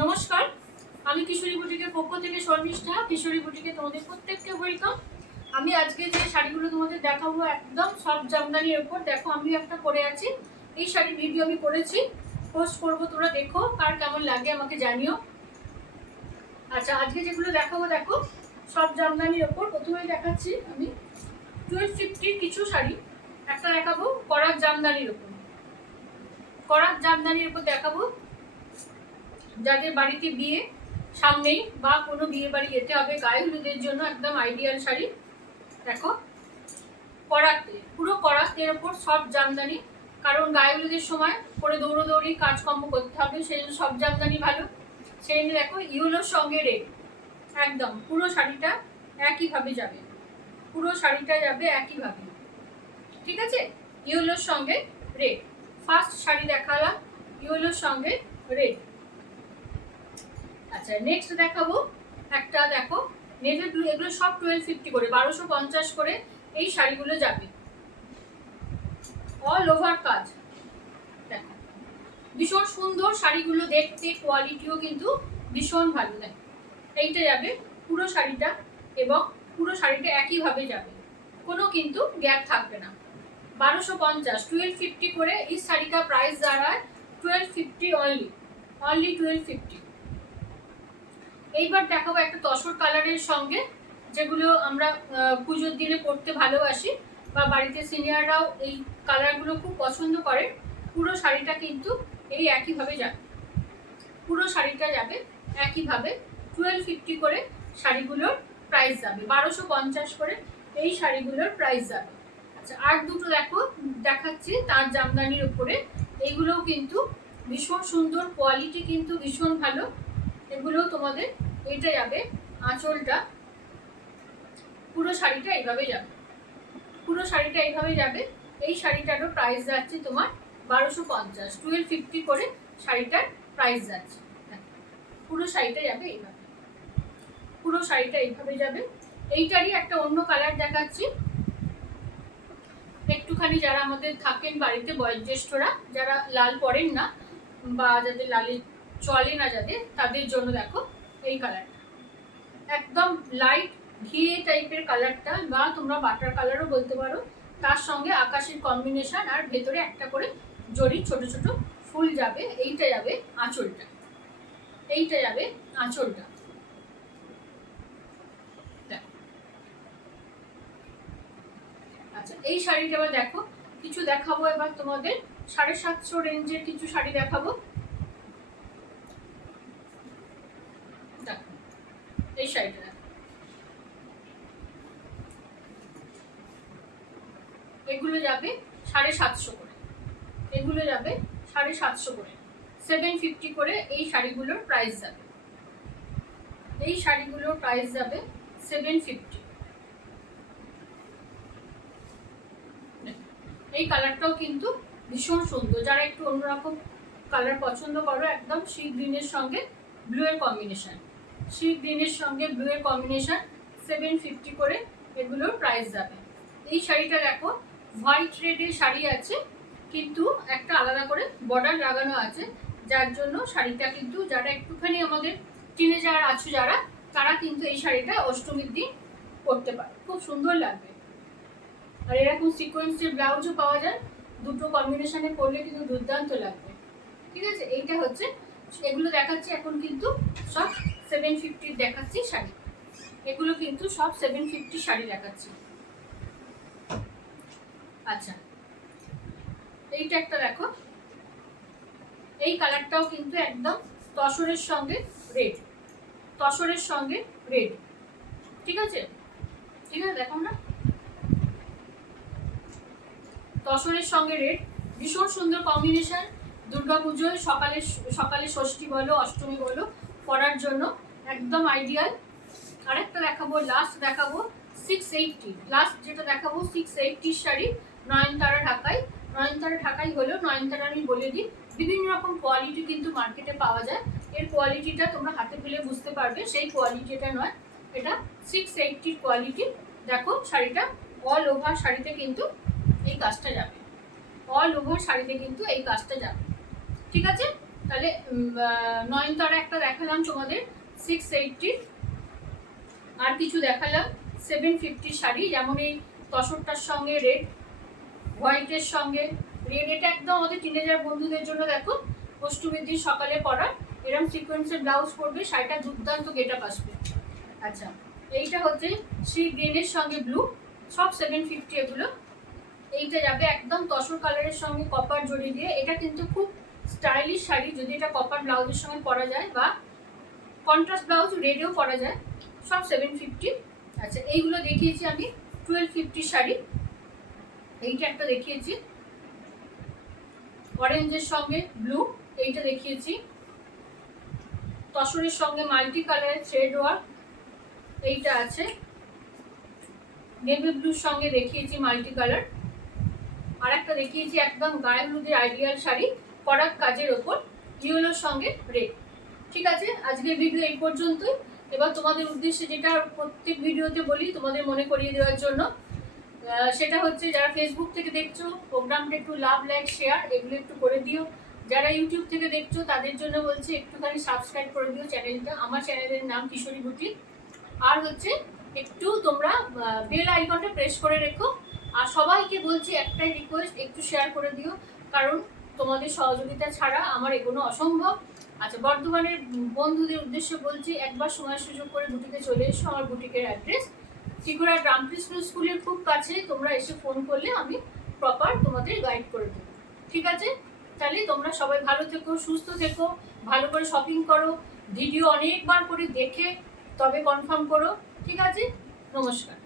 নমস্কার, আমি কিশোরী বুটিকের পক্ষ থেকে শর্মিষ্ঠা। কিশোরী বুটিকে তোমাদের প্রত্যেককে ওয়েলকাম। আমি আজকে যে শাড়িগুলো তোমাদের দেখাবো একদম সফট জামদানির উপর। দেখো আমি একটা পরে আছি, এই শাড়ির ভিডিও আমি করেছি, পোস্ট করবো, তোমরা দেখো কার কেমন লাগে আমাকে জানিও। আচ্ছা, আজকে যেগুলো দেখাবো দেখো সফট জামদানির উপর। প্রথমেই দেখাচ্ছি আমি 1250 কিছু শাড়ি। একটা দেখাবো করাত জামদানির উপর, করাত জামদানির উপর দেখাবো। যাদের বাড়িতে বিয়ে সামনেই বা কোনো বিয়ে বাড়ি যেতে হবে, গায়ে হলুদের জন্য একদম আইডিয়াল শাড়ি। দেখো করাতে, পুরো করাতের ওপর সফট জামদানি, কারণ গায়ে হলুদের সময় করে দৌড়োদৌড়ি কাজকর্ম করতে হবে, সেই জন্য সফট জামদানি ভালো। সেই জন্য দেখো ইউলোর সঙ্গে রেড, একদম পুরো শাড়িটা একইভাবে যাবে, পুরো শাড়িটা যাবে একইভাবে, ঠিক আছে। ইউলোর সঙ্গে রেড, ফার্স্ট শাড়ি দেখালাম ইউলোর সঙ্গে রেড। আচ্ছা, নেক্সট দেখাবো একটা, দেখো নেভি ব্লু। এগুলো সব 1250 করে, 1250 করে এই শাড়িগুলো যাবে, অল ওভার কাজ। দেখো ভীষণ সুন্দর শাড়িগুলো দেখতে, কোয়ালিটিও কিন্তু ভীষণ ভালো। দেখো এইটা যাবে পুরো শাড়িটা, এবং পুরো শাড়িটা একইভাবে যাবে, কোনো কিন্তু গ্যাপ থাকবে না। 1250, 1250 করে इस শাড়ি का प्राइस जा रहा है 1250 অনলি, অনলি 1250। এইবার দেখাবো একটা তসর কালারের সঙ্গে, যেগুলো আমরা পুজোর দিনে পরতে ভালোবাসি, বা বাড়িতে সিনিয়ররাও এই কালারগুলো খুব পছন্দ করে। পুরো শাড়িটা কিন্তু এই একইভাবে যাবে, পুরো শাড়িটা যাবে একইভাবে। 1250 করে শাড়িগুলোর প্রাইস যাবে, 1250 করে এই শাড়িগুলোর প্রাইস যাবে। আচ্ছা, আর দুটো দেখো দেখাচ্ছি তার জামদানির উপরে। এইগুলোও কিন্তু ভীষণ সুন্দর, কোয়ালিটি কিন্তু ভীষণ ভালো। এগুলো তোমাদের এইটা যাবে আঁচলটা, পুরো শাড়িটা এইভাবে যাবে, পুরো শাড়িটা এইভাবে যাবে। এই শাড়িটারও প্রাইস যাচ্ছে তোমার 1250, 1250 করে শাড়িটার প্রাইস যাচ্ছে। পুরো শাড়িটা যাবে এইভাবে, পুরো শাড়িটা এইভাবে যাবে। এইটারই একটা অন্য কালার দেখাচ্ছি, একটুখানি যারা আমাদের থাকেন বাড়িতে বয়োজ্যেষ্ঠরা, যারা লাল পরেন না বা যাদের লালে চলে না যাদের, তাদের জন্য দেখো এই কালারটা একদম লাইট ঘিয়ে টাইপের কালারটা, বা তোমরা বাটার কালারও বলতে পারো। তার সঙ্গে আকাশের কম্বিনেশন, আর ভেতরে একটা করে জরি ছোট ছোট ফুল যাবে। এইটা যাবে আঁচলটা, এইটা যাবে আঁচলটা। আচ্ছা, এই শাড়িটা এবার দেখো কিছু দেখাবো এবার তোমাদের 750 রেঞ্জের কিছু শাড়ি দেখাবো। দেখো এই শাড়িটা দেখো, এগুলো যাবে 750 করে, এগুলো যাবে 750 করে, 750 করে এই শাড়িগুলোর প্রাইস যাবে, এই শাড়িগুলোর প্রাইস যাবে 750। এই কালারটাও কিন্তু ভীষণ সুন্দর, যারা একটু অন্যরকম কালার পছন্দ করো, একদম সি গ্রিনের সঙ্গে ব্লু এর কম্বিনেশন, সি গ্রিনের সঙ্গে ব্লু এর কম্বিনেশন, 750 করে এগুলোর প্রাইস যাবে। এই শাড়িটা দেখো হোয়াইট রেডের শাড়ি আছে, কিন্তু একটা আলাদা করে বর্ডার লাগানো আছে, যার জন্য শাড়িটা কিন্তু যারা একটুখানি আমাদের টিনেজার আছো যারা, তারা কিন্তু এই শাড়িটা অষ্টমীর দিন পরতে পারে, খুব সুন্দর লাগবে। আর এরকম সিকোয়েন্সের ব্লাউজও পাওয়া যায়, দুটো কম্বিনেশনে পরলে কিন্তু দুর্দান্ত লাগবে, ঠিক আছে। এইটা হচ্ছে, এগুলো দেখাচ্ছি এখন কিন্তু সব 750 দেখাচ্ছি শাড়ি, এগুলো কিন্তু সব 750 শাড়ি দেখাচ্ছি। আচ্ছা, এইটা একটা দেখো, এই কালারটাও কিন্তু একদম তসরের সঙ্গে রেড, তসরের সঙ্গে রেড, ঠিক আছে, ঠিক আছে। দেখো না, তসরের সঙ্গে রেড, ভীষণ সুন্দর কম্বিনেশন। দুর্গাপুজোয় সকালে সকালে ষষ্ঠী বলো অষ্টমী বলো পরার জন্য একদম আইডিয়াল। আরেকটা দেখাবো, লাস্ট দেখাবো 680, লাস্ট যেটা দেখাবো 680 শাড়ি, নয়নতারা ঢাকাই। নয়নতারা ঢাকাই হলো, নয়নতারা আমি বলে দিই, বিভিন্ন রকম কোয়ালিটি কিন্তু মার্কেটে পাওয়া যায়। এর কোয়ালিটিটা তোমরা হাতে পেলে বুঝতে পারবে, সেই কোয়ালিটিটা নয়, এটা 680 কোয়ালিটি। দেখো শাড়িটা অল ওভার শাড়িতে কিন্তু এই কাজটা যাবে, অল ওভার শাড়িতে কিন্তু এই কাজটা যাবে, ঠিক আছে। তাহলে নয়নতারা একটা দেখালাম তোমাদের 680, আর কিছু দেখালাম 750 শাড়ি, যেমন এই তসরটার সঙ্গে রেড, হোয়াইটের সঙ্গে রেড, এটা একদম আমাদের টিনেজার বন্ধুদের জন্য দেখো অষ্টমীর সকালে পরা, এরকম সিকোয়েন্সের ব্লাউজ পরবে, শাড়িটা দুর্দান্ত গেট আপ আসবে। আচ্ছা, এইটা হচ্ছে সি গ্রিনের সঙ্গে ব্লু, সব 750 এগুলো। এইটা যাবে একদম তসর কালারের সঙ্গে কপার জড়ি দিয়ে, এটা কিন্তু খুব স্টাইলিশ শাড়ি, যদি এটা কপার ব্লাউজের সঙ্গে পরা যায় বা কন্ট্রাস্ট ব্লাউজ রেডেও পরা যায়, সব 750। আচ্ছা, এইগুলো দেখিয়েছি আমি 1250 শাড়ি। এইটা একটা দেখিয়েছি অরেঞ্জের সঙ্গে ব্লু, এইটা দেখিয়েছি তসরের সঙ্গে মাল্টি কালারের থ্রেড ওয়ার্ক, এইটা আছে নেভি ব্লুর সঙ্গে দেখিয়েছি মাল্টি কালার, আর একটা দেখিয়েছি একদম গায়ে হলুদের আইডিয়াল শাড়ি করাক কাজের ওপর ইয়েলোর সঙ্গে রেড। ঠিক আছে, আজকের ভিডিও এই পর্যন্তই। এবার তোমাদের উদ্দেশ্যে যেটা প্রত্যেক ভিডিওতে বলি তোমাদের মনে করিয়ে দেওয়ার জন্য, সেটা হচ্ছে যারা ফেসবুক থেকে দেখছো প্রোগ্রামটা একটু লাভ, লাইক, শেয়ার এগুলো একটু করে দিও। যারা ইউটিউব থেকে দেখছো তাদের জন্য বলছি একটুখানি সাবস্ক্রাইব করে দিও চ্যানেলটা, আমার চ্যানেলের নাম কিশোরী বুটিক। আর হচ্ছে একটু তোমরা বেল আইকনটা প্রেস করে রেখো। আর সবাইকে বলছি একটাই রিকোয়েস্ট, একটু শেয়ার করে দিও, কারণ তোমাদের সহযোগিতা ছাড়া আমার এগোনো অসম্ভব। আচ্ছা, বর্ধমানের বন্ধুদের উদ্দেশ্যে বলছি একবার সময় সুযোগ করে বুটিকে চলে এসো। আমার বুটিকের অ্যাড্রেস ত্রিপুরা রামকৃষ্ণ স্কুলের খুব কাছে, তোমরা এসে ফোন করলে আমি প্রপার তোমাদের গাইড করে দেবো। ঠিক আছে, তাহলে তোমরা সবাই ভালো থেকো, সুস্থ থেকো, ভালো করে শপিং করো, ভিডিও অনেকবার করে দেখে তবে কনফার্ম করো। ঠিক আছে, নমস্কার।